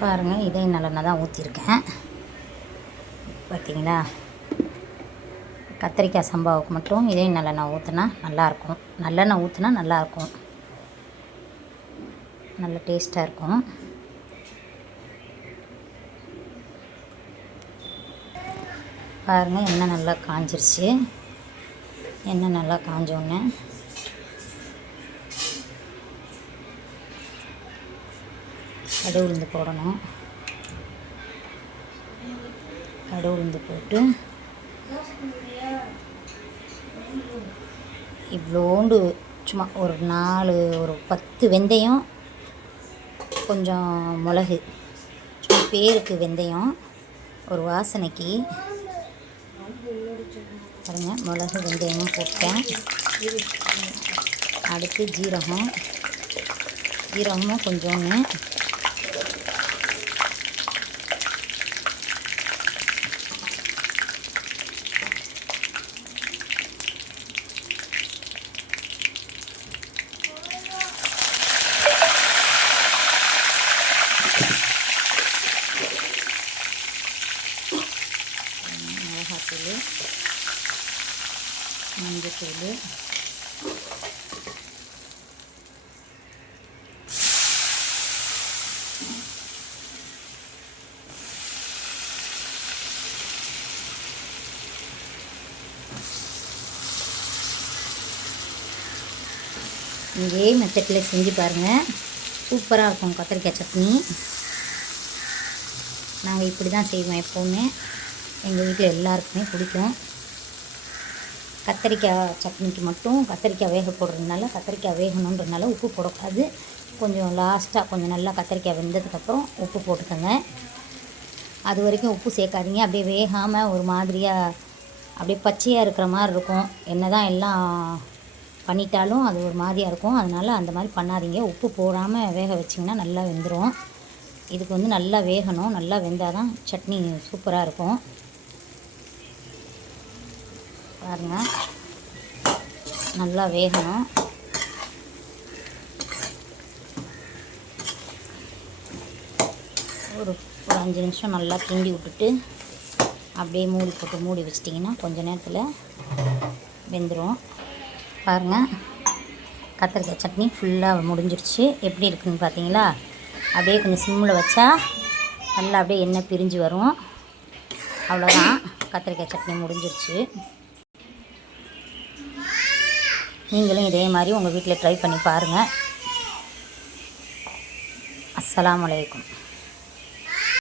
பாருங்கள், இதே நல்லெண்ணெய் தான் ஊற்றிருக்கேன். பார்த்தீங்களா? கத்திரிக்காய் சம்பாவுக்கு மட்டும் இதே நல்லெண்ணெய் ஊற்றினா நல்லாயிருக்கும். நல்லெண்ணெய் ஊற்றினா நல்லாயிருக்கும், நல்ல டேஸ்ட்டாக இருக்கும். பாருங்கள், எண்ணெய் நல்லா காஞ்சிருச்சு. எண்ணெய் நல்லா காஞ்சோடனே கடுகு உளுந்து போடணும். கடுகு உளுந்து போட்டு இவ்வளோண்டு சும்மா ஒரு 10 வெந்தயம், கொஞ்சம் மிளகு, சும்மா பேருக்கு வெந்தயம், ஒரு வாசனைக்கு பாருங்கள். மிளகு வெந்தயமும் போட்டேன். அடுத்து ஜீரகமும் கொஞ்சோன்னு, மிளகாத்தூள், மஞ்சத்தூள், இதே மெத்தடில் செஞ்சு பாருங்கள். சூப்பராக இருக்கும் கத்திரிக்காய் சட்னி. நாங்கள் இப்படி தான் செய்வோம் எப்போவுமே. எங்கள் வீட்டில் எல்லாருக்குமே பிடிக்கும். கத்திரிக்காய் சட்னிக்கு மட்டும் கத்திரிக்காய் வேக போடுறதுனால, கத்திரிக்காய் வேகணுன்றதுனால உப்பு போடக்கூடாது. கொஞ்சம் லாஸ்ட்டாக கொஞ்சம் நல்லா கத்திரிக்காய் வெந்ததுக்கப்புறம் உப்பு போட்டுக்கோங்க. அது வரைக்கும் உப்பு சேர்க்காதீங்க. அப்படியே வேகாமல் ஒரு மாதிரியாக அப்படியே பச்சையாக இருக்கிற மாதிரி இருக்கும். என்ன தான் எல்லாம் பண்ணிட்டாலும் அது ஒரு மாதிரியாக இருக்கும். அதனால் அந்த மாதிரி பண்ணாதீங்க. உப்பு போடாமல் வேக வச்சிங்கன்னா நல்லா வெந்துடும். இதுக்கு வந்து நல்லா வேகணும். நல்லா வெந்தால் தான் சட்னி சூப்பராக இருக்கும். பாருங்கள், நல்லா வேகணும். ஒரு 5 நிமிஷம் நல்லா கிண்டி விட்டுட்டு அப்படியே மூடி வச்சிட்டிங்கன்னா கொஞ்சம் நேரத்தில் வெந்துடும். பாருங்கள், கத்திரிக்காய் சட்னி ஃபுல்லாக முடிஞ்சிருச்சு. எப்படி இருக்குதுன்னு பார்த்தீங்களா? அப்படியே கொஞ்சம் சிம்மில் வச்சா நல்லா அப்படியே எண்ணெய் பிரிஞ்சு வரும். அவ்வளோதான், கத்திரிக்காய் சட்னி முடிஞ்சிருச்சு. நீங்களும் இதே மாதிரி உங்கள் வீட்டில் ட்ரை பண்ணி பாருங்கள். அஸ்ஸலாமு அலைக்கும்.